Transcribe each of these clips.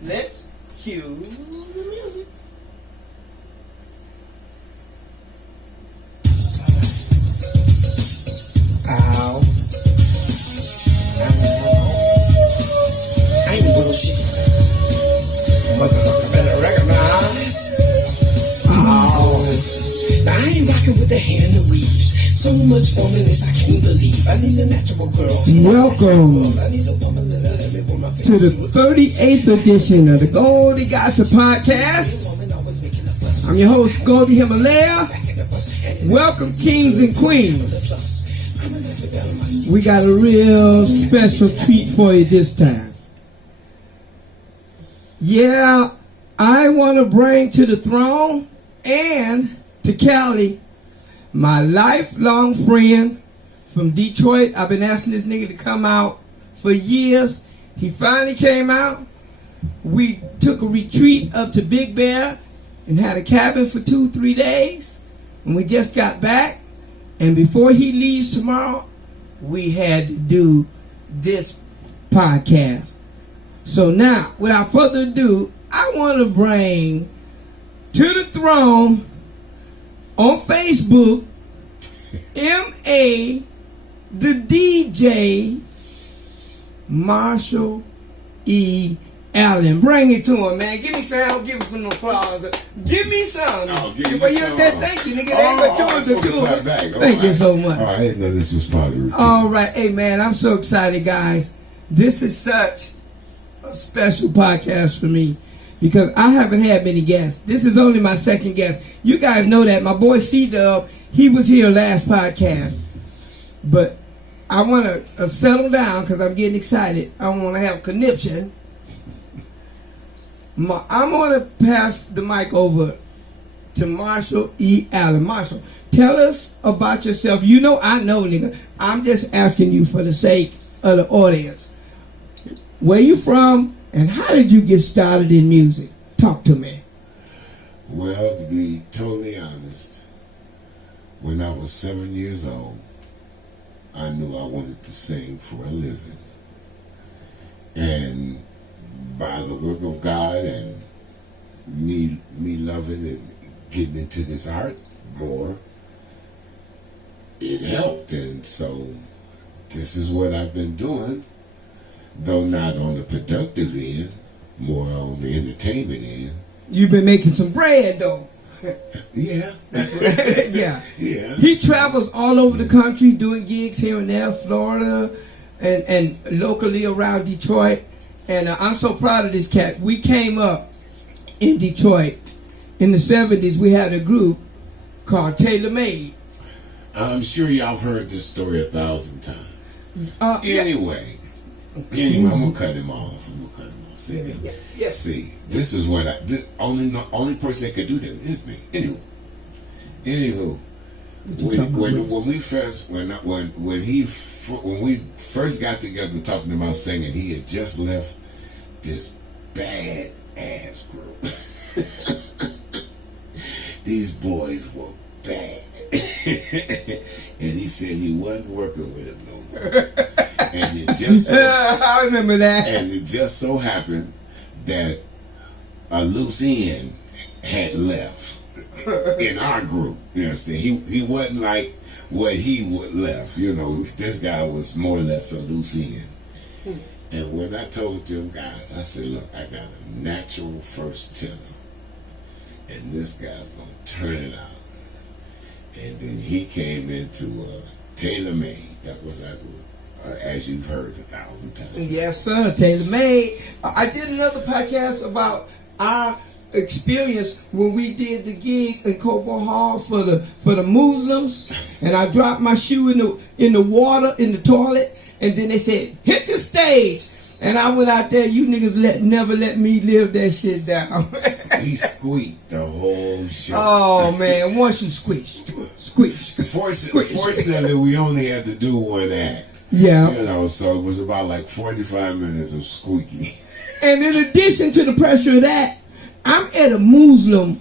Let's cue the music. Ow. I ain't bullshit. Motherfucker better recognize. Oh. Now I ain't rocking with the hair and the weaves. So much fun in this I can't believe. I need a natural girl. Welcome to the 38th edition of the Goldie Gossip podcast. I'm your host, Goldie Himalaya. Welcome, kings and queens. We got a real special treat for you this time. Yeah, I want to bring to the throne and to Cali my lifelong friend from Detroit. I've been asking this nigga to come out for years. He finally came out. We took a retreat up to Big Bear and had a cabin for 2-3 days. And we just got back. And before he leaves tomorrow, we had to do this podcast. So now, without further ado, I want to bring to the throne on Facebook, M.A. the DJ, Marshall E. Allen. Bring it to him, man. Give me some. Give him some applause. Give me some. Oh, give me some. Thank you, nigga. Thank you so much. Oh, I didn't know this was part of the routine. All right. Hey, man, I'm so excited, guys. This is such a special podcast for me because I haven't had many guests. This is only my second guest. You guys know that. My boy C-Dub, he was here last podcast. But I want to settle down because I'm getting excited. I want to have conniption. I'm going to pass the mic over to Marshall E. Allen. Marshall, tell us about yourself. You know I know, nigga. I'm just asking you for the sake of the audience. Where you from and how did you get started in music? Talk to me. Well, to be totally honest, when I was 7 years old, I knew I wanted to sing for a living. And by the work of God and me loving and getting into this art more, it helped. And so this is what I've been doing, though not on the productive end, more on the entertainment end. You've been making some bread, though. Yeah. Yeah. Yeah. He travels all over the country doing gigs here and there, Florida, and locally around Detroit. And I'm so proud of this cat. We came up in Detroit in the 70s. We had a group called Tailor Made. I'm sure y'all have heard this story 1,000 times. Anyway, I'm gonna cut him off. See, yes. See, this is what the only person that could do that is me. Anywho, when we first got together talking about singing, he had just left this bad ass group. These boys were bad. And he said he wasn't working with him no more. And it just I remember that. And it just so happened that a loose end had left in our group. You understand? He wasn't like what he would left. You know, this guy was more or less a loose end. And when I told them guys, I said, look, I got a natural first tenor. And this guy's going to turn it out. And then he came into Tailor Made. That was our group. As you've heard 1,000 times. Yes, sir. Tailor Made. I did another podcast about our experience when we did the gig in Cobo Hall for the Muslims, and I dropped my shoe in the water in the toilet, and then they said hit the stage, and I went out there. You niggas never let me live that shit down. He squeaked the whole show. Oh man, once you squeak. Fortunately, we only had to do one act. Yeah. You know, so it was about like 45 minutes of squeaking. And in addition to the pressure of that, I'm at a Muslim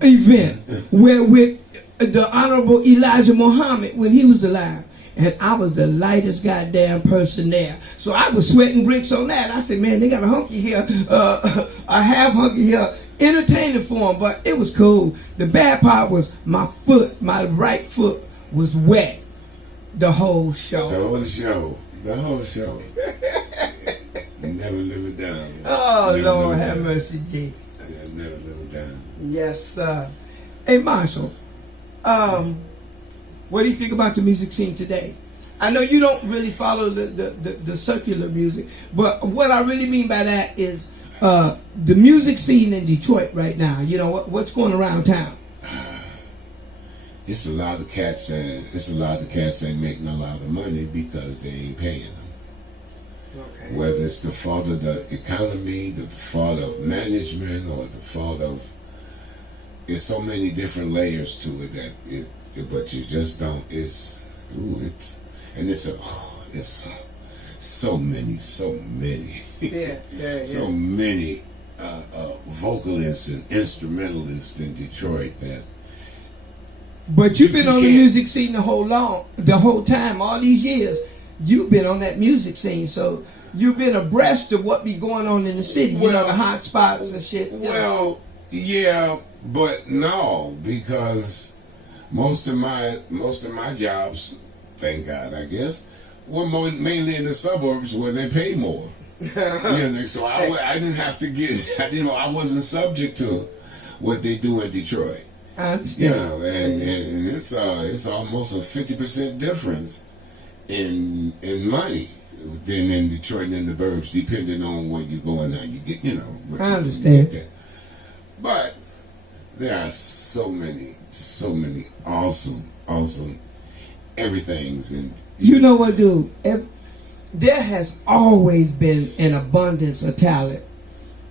event where with the Honorable Elijah Muhammad when he was alive. and I was the lightest goddamn person there. So I was sweating bricks on that. I said, man, they got a hunky here, a half hunky here, entertaining for them, but it was cool. The bad part was my right foot was wet the whole show. The whole show. Never live it down. Oh, never Lord have mercy, Jesus. Never live it down. Yes, sir. Hey, Marshall, what do you think about the music scene today? I know you don't really follow the circular music, but what I really mean by that is the music scene in Detroit right now. You know, what's going around town? It's a lot of cats ain't making a lot of money because they ain't paying them. Okay. Whether it's the fault of the economy, the fault of management, or the fault of, it's so many different layers to it but you just don't. It's so many. Yeah. So many vocalists and instrumentalists in Detroit that. But you've been on the music scene the whole time, all these years. You've been on that music scene, so you've been abreast of what be going on in the city. You know, the hot spots and shit. Well, yeah, but no, because most of my jobs, thank God, I guess, were mainly in the suburbs where they pay more. So I didn't have to I wasn't subject to what they do in Detroit. I understand. And it's almost a 50% difference in money than in Detroit and in the burbs, depending on where you're going now. You get, I understand. But there are so many awesome everything's in. You know what, dude? There has always been an abundance of talent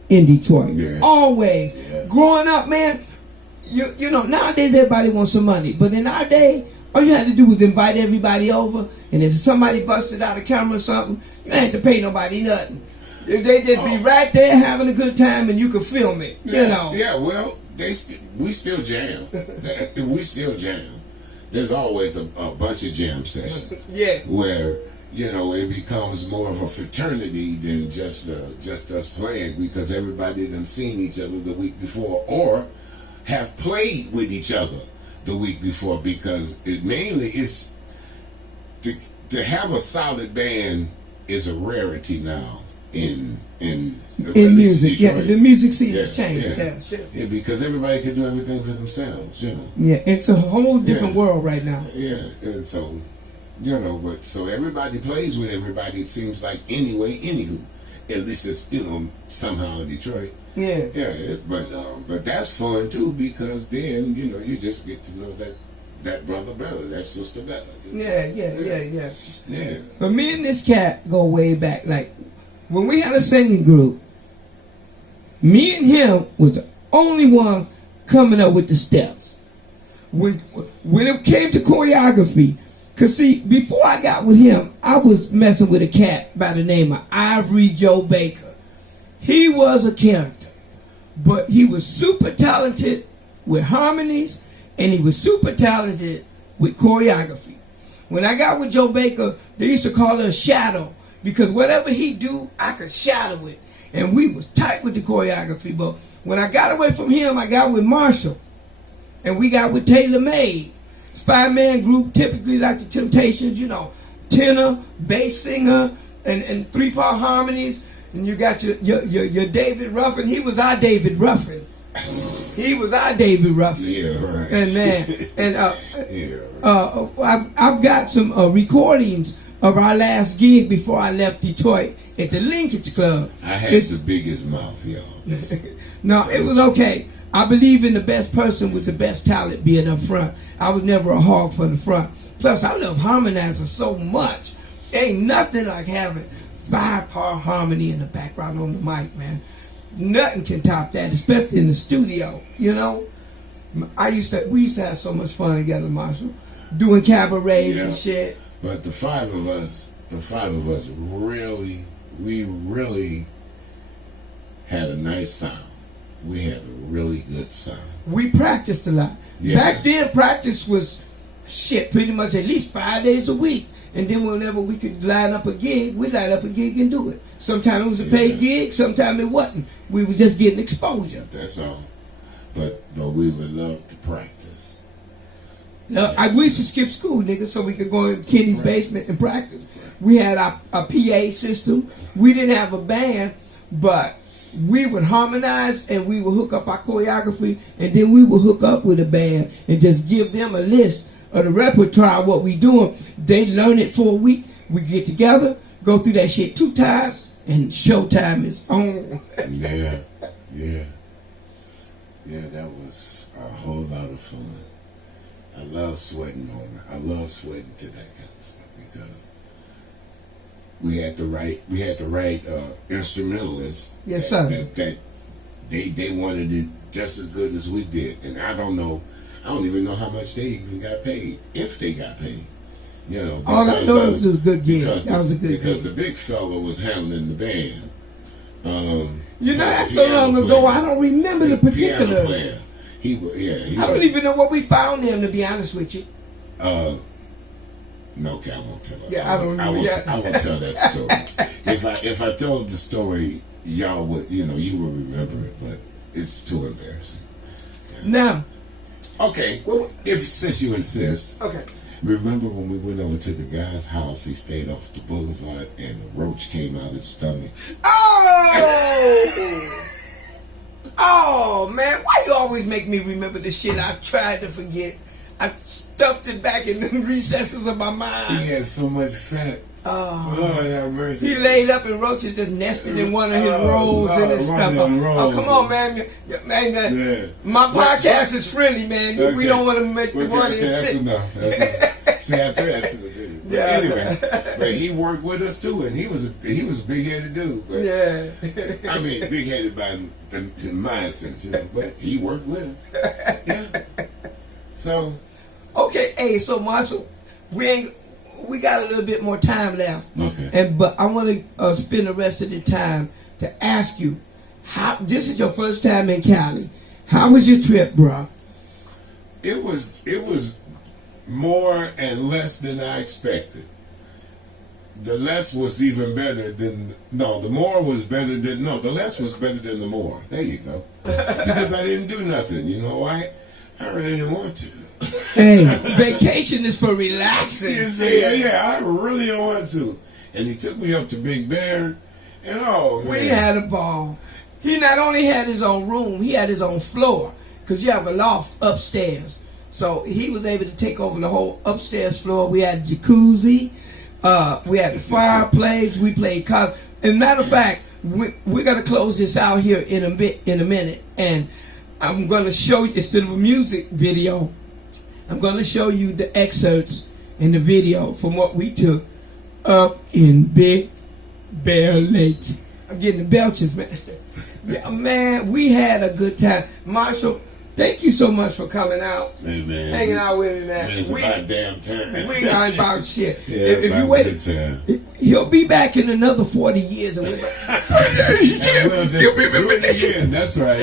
in Detroit. Yeah. Always. Yeah. Growing up, man, you know, nowadays everybody wants some money. But in our day, all you had to do was invite everybody over. And if somebody busted out a camera or something, you didn't have to pay nobody nothing. They just be right there having a good time and you could film it, you know. Yeah, well, we still jam. We still jam. There's always a bunch of jam sessions. Yeah. Where, it becomes more of a fraternity than just us playing, because everybody done seen each other the week before or have played with each other the week before, because it mainly is to have a solid band is a rarity now in music. Yeah, the music scene has changed. Yeah, because everybody can do everything for themselves, Yeah, it's a whole different world right now. Yeah, and so but so everybody plays with everybody, it seems like, anywho. At least it's somehow in Detroit. Yeah, but that's fun too, because then you just get to know that brother better, that sister better. Yeah. But me and this cat go way back. Like when we had a singing group, me and him was the only ones coming up with the steps. When it came to choreography, cause see, before I got with him, I was messing with a cat by the name of Ivory Joe Baker. He was a character, but he was super talented with harmonies, and he was super talented with choreography. When I got with Joe Baker, they used to call her Shadow, because whatever he do, I could shadow it. And we was tight with the choreography. But when I got away from him, I got with Marshall. And we got with Taylor Made. It's a 5-man group, typically like the Temptations, tenor, bass singer, and 3-part harmonies. And you got your David Ruffin. He was our David Ruffin. Yeah, right. And man, I've got some recordings of our last gig before I left Detroit at the Linkage Club. I had the biggest mouth, y'all. No, it was okay. I believe in the best person with the best talent being up front. I was never a hog for the front. Plus, I love harmonizing so much. Ain't nothing like having 5-part harmony in the background on the mic, man. Nothing can top that, especially in the studio, We used to have so much fun together, Marshall, doing cabarets and shit. But the five of us really had a nice sound. We had a really good sound. We practiced a lot. Yeah. Back then, practice was pretty much at least 5 days a week. And then whenever we could line up a gig, we line up a gig and do it. Sometimes it was a paid gig, sometimes it wasn't. We was just getting exposure. That's all. But we would love to practice. Now, we used to skip school, nigga, so we could go in Kenny's basement and practice. We had our PA system. We didn't have a band, but we would harmonize and we would hook up our choreography, and then we would hook up with a band and just give them a list of the repertoire, what we doing. They learn it for a week. We get together, go through that shit 2 times, and showtime is on. Yeah, that was a whole lot of fun. I love sweating on it. I love sweating to that kind of stuff because we had the right instrumentalists. Yes, sir. That they wanted it just as good as we did, and I don't even know how much they even got paid, if they got paid. You know, all I know was a good gig. That was a good because gig. the big fella was handling the band. That's so long ago. I don't remember the particulars. He I don't even know what we found him, to be honest with you. No, okay, I won't tell it. Yeah, I don't remember. I won't tell that story. If I told the story, y'all would, you will remember it, but it's too embarrassing. Yeah. Now, okay, since you insist, okay. Remember when we went over to the guy's house? He stayed off the boulevard, and a roach came out his stomach. Oh man, why you always make me remember the shit I tried to forget? I stuffed it back in the recesses of my mind. He had so much fat. Oh, Lord have mercy. He laid up and roaches just nested in one of his rolls in his stomach. Oh, come on, man. Yeah. My podcast is friendly, man. Okay. We don't want to make the money that's enough. See, I told you I should have did it. But anyway, but he worked with us too, and he was a big-headed dude. But, yeah. I mean, big-headed by the mind sense, but he worked with us. Yeah. So. Okay, hey, so Marshall, we got a little bit more time left. Okay. But I want to spend the rest of the time to ask you, this is your first time in Cali. How was your trip, bro? It was more and less than I expected. The less was even better than the more was better than the less was better than the more. There you go. Because I didn't do nothing. You know why? I really didn't want to. Hey, vacation is for relaxing. You see, I really don't want to. And he took me up to Big Bear, and man. We had a ball. He not only had his own room, he had his own floor, because you have a loft upstairs. So he was able to take over the whole upstairs floor. We had a jacuzzi, we had the fireplace, we played cards. As a matter of fact, we're gonna close this out here in a minute, and I'm gonna show you, instead of a music video, I'm going to show you the excerpts in the video from what we took up in Big Bear Lake. I'm getting the belches, man. Yeah, man, we had a good time. Marshall, thank you so much for coming out. Hey, man. Hanging out with me, man. It's about damn time. We ain't about shit. Yeah, if you wait, he'll be back in another 40 years. And we're That's right.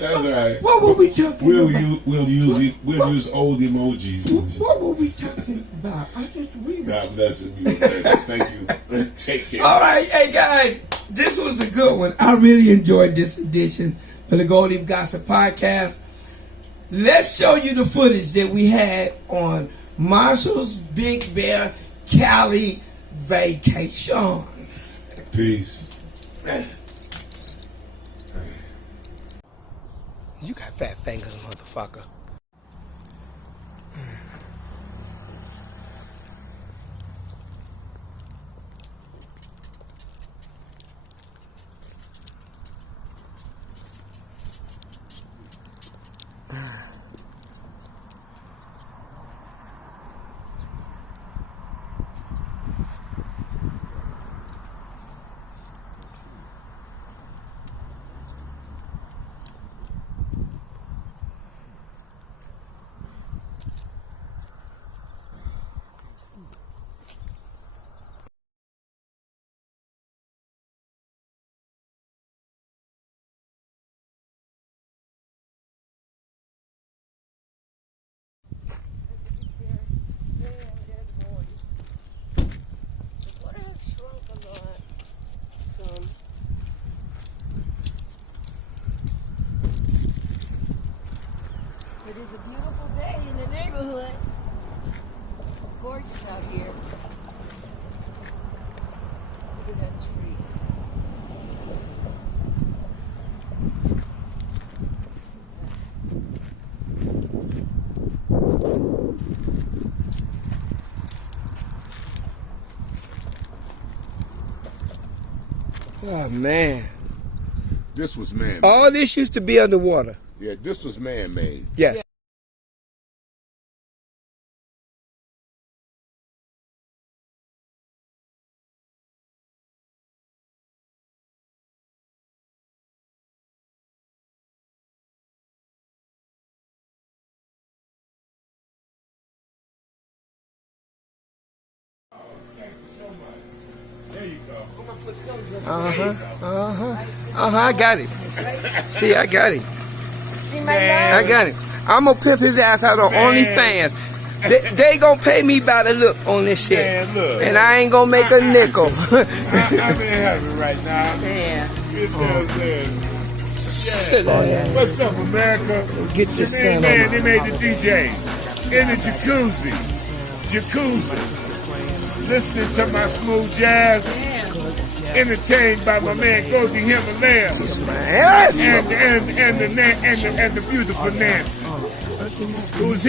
That's right. What were we talking about? We'll use old emojis. What were we talking about? God bless you. Thank you. Take care. All right, hey guys, this was a good one. I really enjoyed this edition of the Goldie Gossip podcast. Let's show you the footage that we had on Marshall's Big Bear Cali vacation. Peace. You got fat fingers, motherfucker. Oh, man. This was man-made. All this used to be underwater. Yeah, this was man-made. Yes. There you go. I got it. See, I got it. See my I love? got it. I'm gonna pimp his ass out on OnlyFans. They gonna pay me by the look on this shit. Man, look. And I ain't gonna make a nickel. I'm in heaven right now. Yeah. It says, Sit down. what's up, America? Get your son Man, on. they made the DJ in the jacuzzi. Listening to my smooth jazz. Entertained by my man Goldie Himalaya. Kiss my ass. And the beautiful Nancy. Who's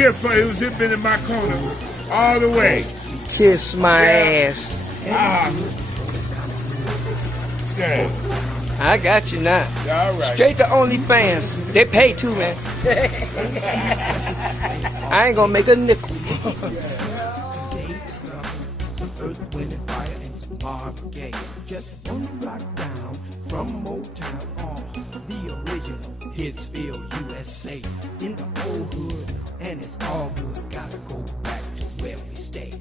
been in my corner all the way. Kiss my ass. Yeah. I got you now. All right. Straight to OnlyFans. They pay too, man. I ain't gonna make a nickel. Earth, wind, and fire, and some Marvin Gaye. Just one block down from Motown on the original Hitsville, USA. In the old hood, and it's all good. Gotta go back to where we stay.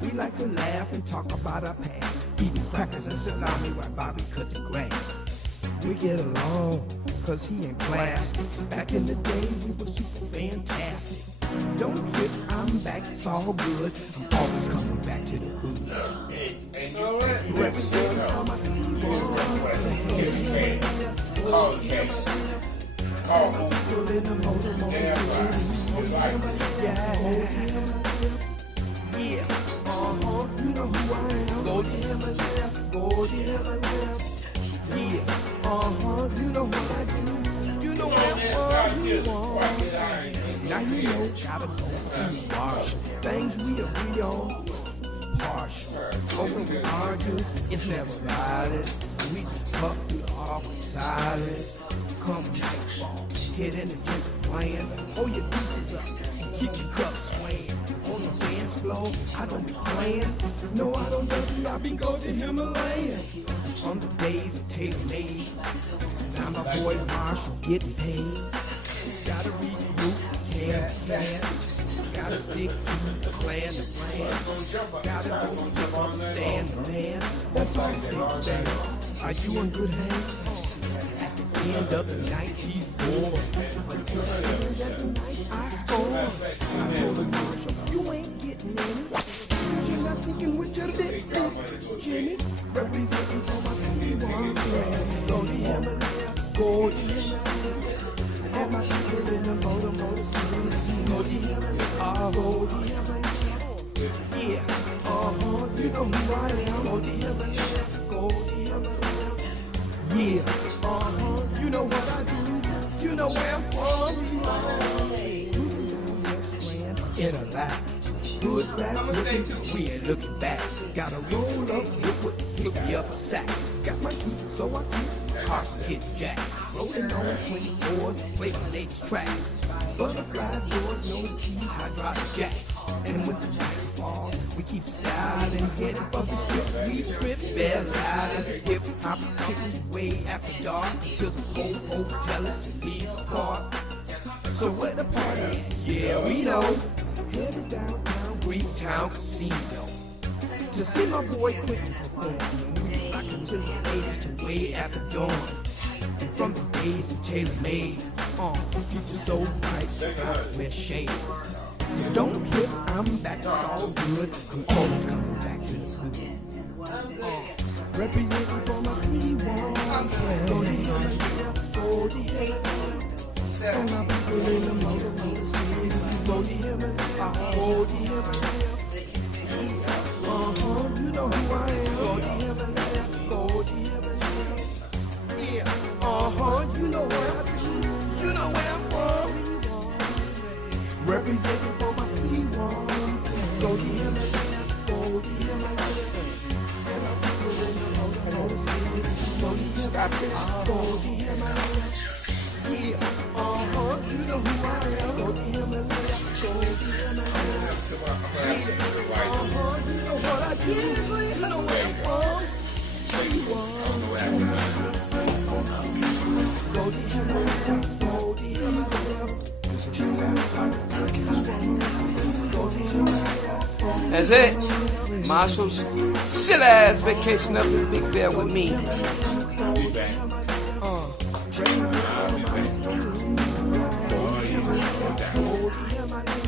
We like to laugh and talk about our past, eating crackers and salami while Bobby cut the grass. We get along, cause he ain't plastic. Back in the day, we were super fantastic. Don't trip, I'm back, it's all good. I'm always coming back to the hood. Represent all my people. People in the motor yeah, you know who I am. Goldie Himalaya, Goldie Himalaya. Yeah, you know what I do. You know what you want. Now you know, gotta go see Marshall. Things we agree on, partial. When we argue, it's never valid. We just fuck through the awkward silence. Come nightfall, hit in the drink playing. Hold your pieces up, keep your cup swaying. On the dance floor, I don't be playing. No, I don't dirty, I be go to Himalayan. On the days of tailor made, now my boy Marshall getting paid. Gotta regroup, can. Gotta stick to the plan. Gotta go understand the man. That's all stand. Are you in good hands? At the end of the night, he's bored. But at the end of the night, I score. I told him, Marshall, you ain't getting any. Cause you're not thinking with your dick, Jimmy. Representing for my people. Goldie Himalaya, Goldie Himalaya. All my people in the motor city. Goldie Himalaya, Goldie Himalaya. Yeah, you know who I am. Goldie Himalaya, Goldie Himalaya. Yeah, you know what I do. You know where I'm from. In a lot. Good fast, we ain't looking back. Gotta roll up, pick me up a sack. Got my key, so I keep Carson hit jack. Rolling on 24s, play my latest track. Butterfly doors, no keys, hydraulic jack. And when the night falls, we keep styling, heading for the strip. We trip, bell riding, hip hop, kicking way after dark. Till the cold folks tell us to leave the park. So where the party? Yeah, we know. Headed downtown, Greektown Casino. To see my boy Quentin perform. Rockin' to the 80s to way after dawn. And from the days of tailor made, future so bright, I wear shades. Don't trip, I'm back, it's all good. I'm always coming back to the hood. Representing for my Cleveland. Goldie Himalaya, Goldie Himalaya. And my people in the motor city. Goldie Himalaya, Goldie Himalaya. You know who I am. Goldie Himalaya, Goldie Himalaya. Yeah, you know what I do. You know where I'm from. Representing for my Cleveland. Goldie Himalaya, Goldie Himalaya. And my people in the motor city. got this. Goldie Himalaya. Yeah, you know who I am. Goldie Himalaya. Goldie Himalaya. You know what I do. You know where I'm from. Goldie Himalaya. Goldie Himalaya. That's it. Marshall's silly ass vacation up in Big Bear with me. Be back.